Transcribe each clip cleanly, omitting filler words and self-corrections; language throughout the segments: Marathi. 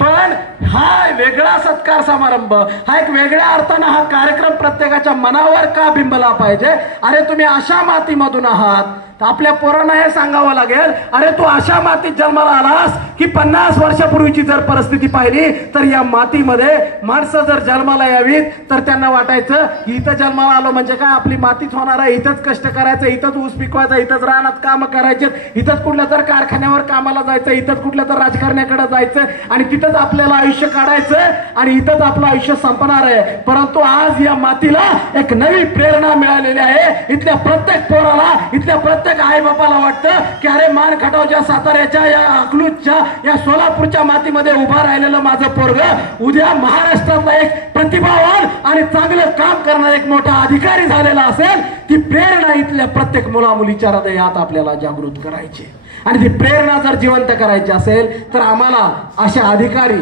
पण हा वेगळा सत्कार समारंभ, हा एक वेगळ्या अर्थानं हा कार्यक्रम प्रत्येकाच्या मनावर का बिंबला पाहिजे? अरे तुम्ही अशा मातीमधून आहात, तर आपल्या पोरांना हे सांगावं लागेल, अरे तू अशा मातीत जन्माला आलास की 50 वर्षापूर्वीची जर परिस्थिती पाहिली तर या मातीमध्ये माणसं जर जन्माला यावीत तर त्यांना वाटायचं की इथं जन्माला आलो म्हणजे काय, आपली मातीच होणार आहे, इथंच कष्ट करायचं, इथंच ऊस पिकवायचं, इथंच रानात काम करायचे, इथंच कुठल्या तर कारखान्यावर कामाला जायचं, इथंच कुठल्या तर राजकारण्याकडे जायचं आणि तिथंच आपल्याला आयुष्य काढायचं आणि इथंच आपलं आयुष्य संपणार आहे. परंतु आज या मातीला एक नवी प्रेरणा मिळालेली आहे. इथल्या प्रत्येक पोराला, इथल्या प्रत्येक आई बापाला वाटतं की अरे मान खटावच्या, साताऱ्याच्या, या अकलूजच्या, या सोलापूरच्या मातीमध्ये उभा राहिलेलं माझं पोरग उद्या महाराष्ट्रातला एक प्रतिभावान आणि चांगलं काम करणारा एक मोठा अधिकारी झालेला असेल. ती प्रेरणा इथल्या प्रत्येक मुला मुलीच्या हृदयात आपल्याला जागृत करायची आणि ती प्रेरणा जर जिवंत करायची असेल तर आम्हाला अशा अधिकारी,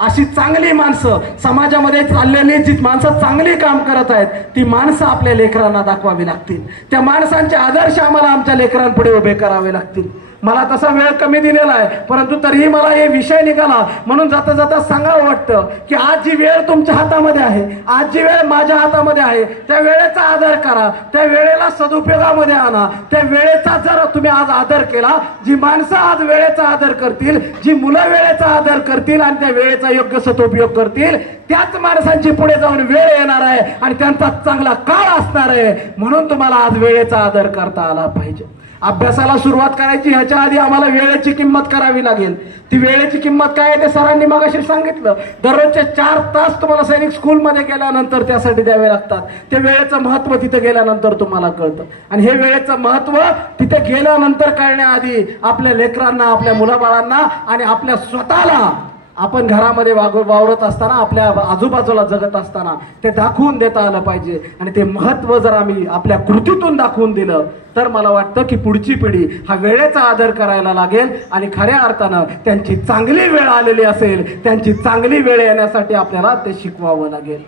अशी चांगली माणसं, समाजामध्ये चाललेली जी माणसं चांगली काम करत आहेत ती माणसं आपल्या लेकरांना दाखवावी लागतील. त्या माणसांचे आदर्श आम्हाला आमच्या लेकरांपुढे उभे करावे लागतील. मला तसा वेळ कमी दिलेला आहे, परंतु तरीही मला हे विषय निघाला म्हणून जाता जाता सांगावं वाटतं की आज जी वेळ तुमच्या हातामध्ये आहे, आज जी वेळ माझ्या हातामध्ये आहे, त्या वेळेचा आदर करा, त्या वेळेला सदुपयोगामध्ये आणा. त्या वेळेचा जर तुम्ही आज आदर केला, जी माणसं आज वेळेचा आदर करतील, जी मुलं वेळेचा आदर करतील आणि त्या वेळेचा योग्य सदुपयोग करतील, त्याच माणसांची पुढे जाऊन वेळ येणार आहे आणि त्यांचा चांगला काळ असणार आहे. म्हणून तुम्हाला आज वेळेचा आदर करता आला पाहिजे. अभ्यासाला सुरुवात करायची ह्याच्या आधी आम्हाला वेळेची किंमत करावी लागेल. ती वेळेची किंमत काय आहे ते सरांनी मगाशी सांगितलं. दररोजचे 4 तास तुम्हाला सैनिक स्कूलमध्ये गेल्यानंतर त्यासाठी द्यावे लागतात. ते वेळेचं महत्व तिथे गेल्यानंतर तुम्हाला कळतं आणि हे वेळेचं महत्व तिथे गेल्यानंतर कळण्याआधी आपल्या लेकरांना, आपल्या मुलाबाळांना आणि आपल्या स्वतःला आपण घरामध्ये वावरत असताना, आपल्या आजूबाजूला जगत असताना ते दाखवून देता आलं पाहिजे. आणि ते महत्व जर आम्ही आपल्या कृतीतून दाखवून दिलं तर मला वाटतं की पुढची पिढी हा वेळेचा आदर करायला लागेल आणि खऱ्या अर्थानं त्यांची चांगली वेळ आलेली असेल, त्यांची चांगली वेळ येण्यासाठी आपल्याला ते शिकवावं लागेल.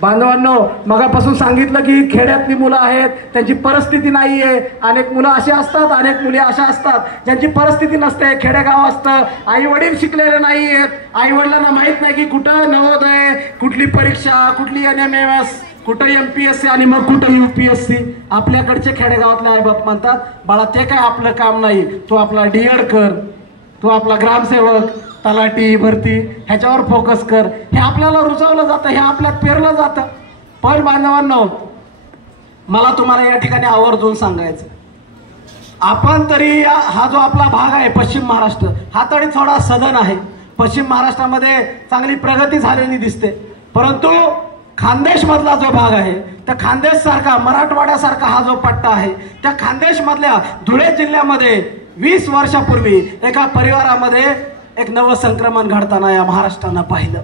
बांधवांनो, मगापासून सांगितलं की खेड्यातली मुलं आहेत, त्यांची परिस्थिती नाहीये. अनेक मुलं अशी असतात, अनेक मुली अशा असतात ज्यांची परिस्थिती नसते, खेडेगाव असतं, आई वडील शिकलेले नाहीयेत, आई वडिलांना माहित नाही की कुठं नवोदय, कुठली परीक्षा, कुठली NMS, कुठं MPSC आणि मग कुठं UPSC. आपल्याकडचे खेडेगावातले आईबाप म्हणतात, बाळा ते काय आपलं काम नाही, तू आपला DED कर, तू आपला ग्रामसेवक, तलाठी भरती ह्याच्यावर फोकस कर. हे आपल्याला रुजवलं जातं, हे आपल्यात पेरलं जातं. पण बांधवांनो, मला तुम्हाला या ठिकाणी आवर्जून सांगायचं, आपण तरी हा जो आपला भाग आहे पश्चिम महाराष्ट्र, हा तरी थोडा सधन आहे. पश्चिम महाराष्ट्रामध्ये चांगली प्रगती झालेली दिसते, परंतु खानदेश मधला जो भाग आहे, त्या खानदेश सारखा, मराठवाड्यासारखा हा जो पट्टा आहे, त्या खानदेश मधल्या धुळे जिल्ह्यामध्ये 20 वर्षापूर्वी एका परिवारामध्ये एक नवं संक्रमण घडताना या महाराष्ट्रानं पाहिलं.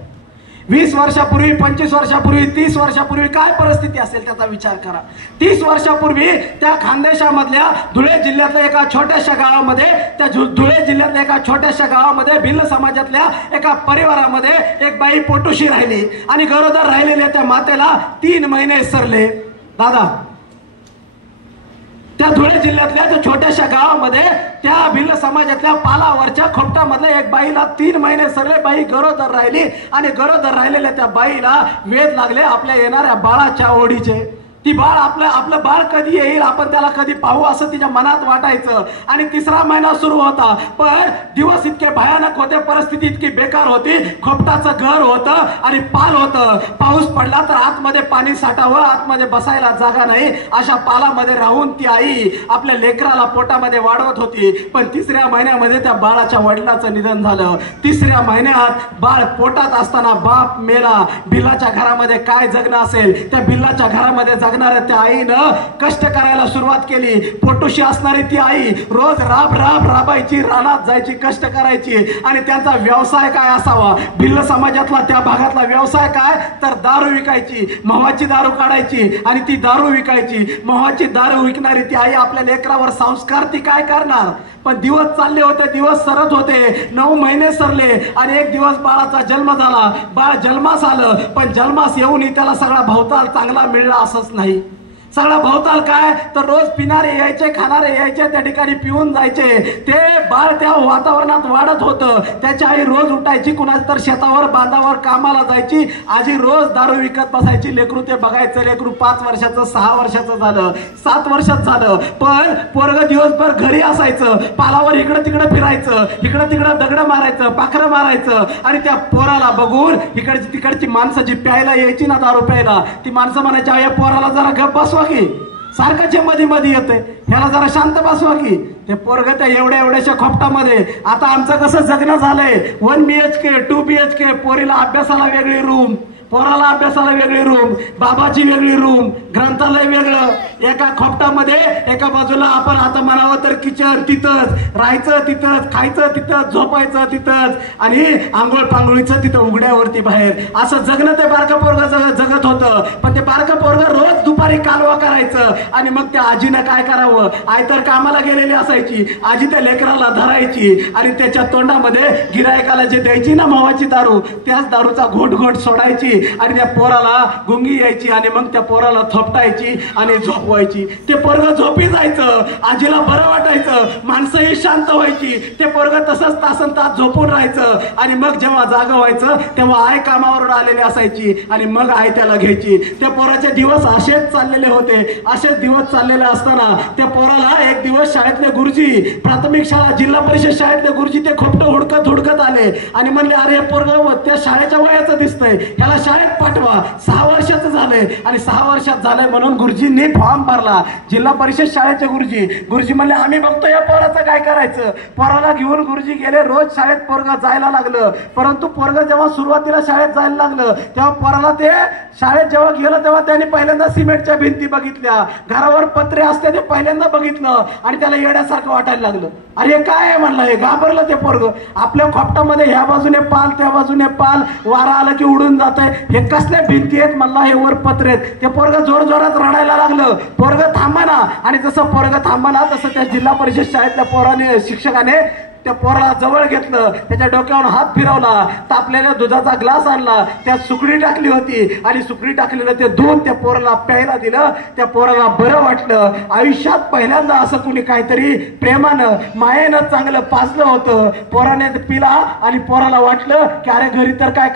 20 वर्षापूर्वी, 25 वर्षापूर्वी, 30 वर्षापूर्वी काय परिस्थिती असेल त्याचा विचार करा. 30 वर्षापूर्वी त्या खानदेशामधल्या धुळे जिल्ह्यातल्या एका छोट्याशा गावामध्ये, त्या धुळे जिल्ह्यातल्या एका छोट्याशा गावामध्ये भिल्ल समाजातल्या एका परिवारामध्ये एक बाई पोटोशी राहिली आणि गरोदर राहिलेल्या त्या मातेला 3 महिने सरले. दादा, त्या धुळे जिल्ह्यातल्या त्या छोट्याशा गावामध्ये त्या भिल्ल समाजातल्या पालावरच्या खोपटामधल्या एक बाईला 3 महिने सरले. बाई गरोदर राहिली आणि गरोदर राहिलेल्या त्या बाईला वेध लागले आपल्या येणाऱ्या बाळाच्या ओढीचे. ती बाळ आपलं बाळ कधी येईल, आपण त्याला कधी पाहू असं तिच्या मनात वाटायचं. आणि 3रा महिना सुरू होता, पण दिवस इतके भयानक होते, परिस्थिती इतकी बेकार होती. खोपटाचं घर होतं आणि पाल होतं. पाऊस पडला तर आतमध्ये पाणी साठावं, आतमध्ये बसायला जागा नाही, अशा पालामध्ये राहून ती आई आपल्या लेकराला पोटामध्ये वाढवत होती. पण 3ऱ्या महिन्यामध्ये त्या बाळाच्या वडिलाचं निधन झालं. 3ऱ्या महिन्यात बाळ पोटात असताना बाप मेला. भिल्लाच्या घरामध्ये काय जगणं असेल, त्या भिल्लाच्या घरामध्ये जगणाऱ्या त्या आईनं कष्ट करायला सुरुवात केली. पोटोशी असणारी ती आई रोज राबायची, रानात जायची, कष्ट करायची. आणि त्यांचा व्यवसाय काय असावा, भिल्ल समाजातला त्या भागातला व्यवसाय काय, तर दारू विकायची, मवाची दारू काढायची आणि ती दारू विकायची. मवाची दारू विकणारी ती आई आपल्या लेकरावर संस्कार ती काय करणार. पण दिवस चालले होते, दिवस सरत होते, 9 महिने सरले आणि एक दिवस बाळाचा जन्म झाला. बाळ जन्मास आलं, पण जन्मास येऊनही त्याला सगळा भवताल चांगला मिळला असंच नाही. सगळा भोवताल काय तर रोज पिणारे यायचे, खाणारे यायचे, त्या ठिकाणी पिऊन जायचे. ते बाळ त्या वातावरणात वाढत होतं. त्याची आई रोज उठायची, कुणाच्या तर शेतावर बांधावर कामाला जायची. आजी रोज दारू विकत बसायची. लेकरू ते बघायचं. लेकरू 5 वर्षाचं, 6 वर्षाचं झालं, 7 वर्षात झालं, पण पोरग दिवसभर घरी असायचं. पालावर इकडं तिकडं फिरायचं, इकडं तिकडं दगड मारायचं, पाखरं मारायचं. आणि त्या पोराला बघून इकडची तिकडची माणसं जी प्यायला यायची ना दारू प्यायला, ती माणसं म्हणायची या पोराला जरा गप्प बसवा की, सारखं मध्ये मध्ये येते, ह्याला जरा शांत बसवा की. ते पोरग त्या एवढ्या एवढ्याशा खोपटामध्ये. आता आमचं कसं जगणं झालंय, 1 BHK 2 BHK, पोरीला अभ्यासाला वेगळी रूम, पोराला अभ्यासाला वेगळी रूम, बाबाची वेगळी रूम, ग्रंथालय वेगळं, एका खोपटामध्ये. एका बाजूला आपण आता म्हणावं तर किचन, तिथंच राहायचं, तिथंच खायचं, तिथंच झोपायचं, तिथंच, आणि आंघोळ पांघोळीचं तिथं उघड्यावरती बाहेर. असं जगणं ते बारकं पोरग जगत होतं. पण ते बारकं पोरग रोज दुपारी कालवा करायचं. आणि मग त्या आजीनं काय करावं, आई तर कामाला गेलेली असायची, आजी त्या लेकराला धरायची आणि त्याच्या तोंडामध्ये गिरायकाला जे द्यायची ना मावाची दारू, त्याच दारूचा घोट घोट सोडायची आणि त्या पोराला गुंगी यायची आणि मग त्या पोराला थोपटायची आणि झोपवायची. ते पोरग झोपी जायचं, आजीला बरं वाटायचं, माणसंही शांत व्हायची. ते पोरग तसंच तासन तास झोपून राहायचं. आणि मग जेव्हा जागा व्हायचं तेव्हा आई कामावरून आलेली असायची आणि मग आई त्याला घ्यायची. त्या पोराचे दिवस असेच चाललेले होते. असेच दिवस चाललेले असताना त्या पोराला एक दिवस शाळेतले गुरुजी, प्राथमिक शाळा जिल्हा परिषद शाळेतले गुरुजी ते खोपटं हुडकत हुडकत आले आणि म्हणले अरे पोरग त्या शाळेच्या वयाचं दिसतंय, ह्याला शाळेत पाठवा. 6 वर्षाचं झालंय आणि 6 वर्षात झालंय म्हणून गुरुजींनी फॉर्म भरला. जिल्हा परिषद शाळेचे गुरुजी म्हणले आम्ही बघतो या पोराचं काय करायचं. पोराला घेऊन गुरुजी गेले. रोज शाळेत पोरग जायला लागलं. परंतु पोरग जेव्हा सुरुवातीला शाळेत जायला लागलं तेव्हा पोराला ते शाळेत जेव्हा गेलं तेव्हा त्यांनी पहिल्यांदा सिमेंटच्या भिंती बघितल्या, घरावर पत्रे असते ते पहिल्यांदा बघितलं आणि त्याला येड्यासारखं वाटायला लागलं. अरे काय म्हणलं, हे घाबरलं ते पोरग. आपल्या खोपटामध्ये ह्या बाजूने पाल, त्या बाजूने पाल, वारा आला की उडून जात आहे. हे कसल्या भिंती आहेत म्हणला, हे वर पत्रे आहेत. ते पोरग जोर जोरात रडायला लागलं. पोरग थांबना आणि जसं पोरग थांबना तसं त्या जिल्हा परिषद शाळेतल्या पोराने, शिक्षकाने त्या पोराला जवळ घेतलं, त्याच्या डोक्यावर हात फिरवला, तापलेल्या दुधाचा ग्लास आणला, त्यात सुकडी टाकली होती आणि सुकडी टाकलेलं ते दूध त्या पोराला प्यायला दिलं. त्या पोराला बरं वाटलं. आयुष्यात पहिल्यांदा असं कुणी काहीतरी प्रेमानं मायेनं चांगलं पाजलं होतं. पोराने पिला आणि पोराला वाटलं की अरे घरी तर काय